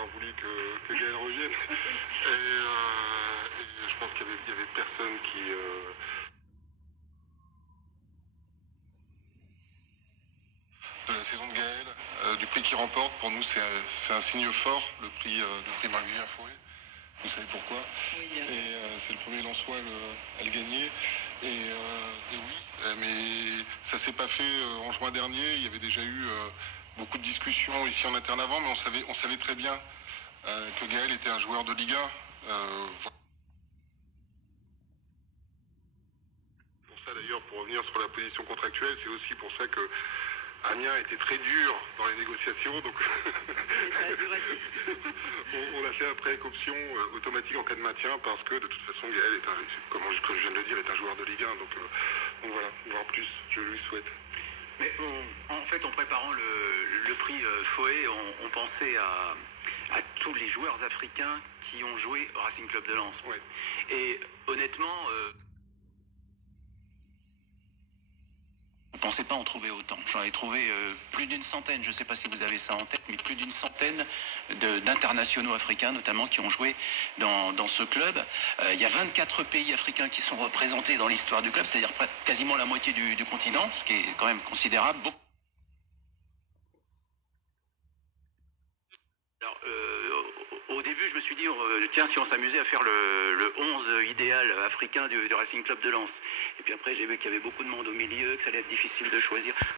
avoir voulu que Gaël revienne. Et je pense qu'il y avait personne qui... de la saison de Gaël, du prix qu'il remporte, pour nous c'est un signe fort, le prix Marc-Vivien Foé. Vous savez pourquoi? Oui, et c'est le premier Lensois à le gagner. Et oui, mais ça s'est pas fait en juin dernier. Il y avait déjà eu beaucoup de discussions ici en interne avant, mais on savait très bien que Gaël était un joueur de Ligue 1. Pour ça d'ailleurs, pour revenir sur la position contractuelle, c'est aussi pour ça que Amiens était très dur dans les négociations, donc on a fait un prêt avec option automatique en cas de maintien parce que de toute façon Gaël est comme je viens de le dire, est un joueur de Ligue 1, donc voilà, voire plus, je lui souhaite. Mais en fait, en préparant le prix Foé, on pensait à tous les joueurs africains qui ont joué au Racing Club de Lens. Ouais. Et honnêtement, on ne pensait pas en trouver autant. J'en ai trouvé plus d'une centaine, je ne sais pas si vous avez ça en tête, mais plus d'une centaine d'internationaux africains notamment qui ont joué dans ce club. Il y a 24 pays africains qui sont représentés dans l'histoire du club, c'est-à-dire quasiment la moitié du continent, ce qui est quand même considérable. Alors, au début, je me suis dit, tiens, si on s'amusait à faire le 11 idéal africain du Racing Club de Lens. Et puis après, j'ai vu qu'il y avait beaucoup de monde au milieu, que ça allait être difficile de choisir.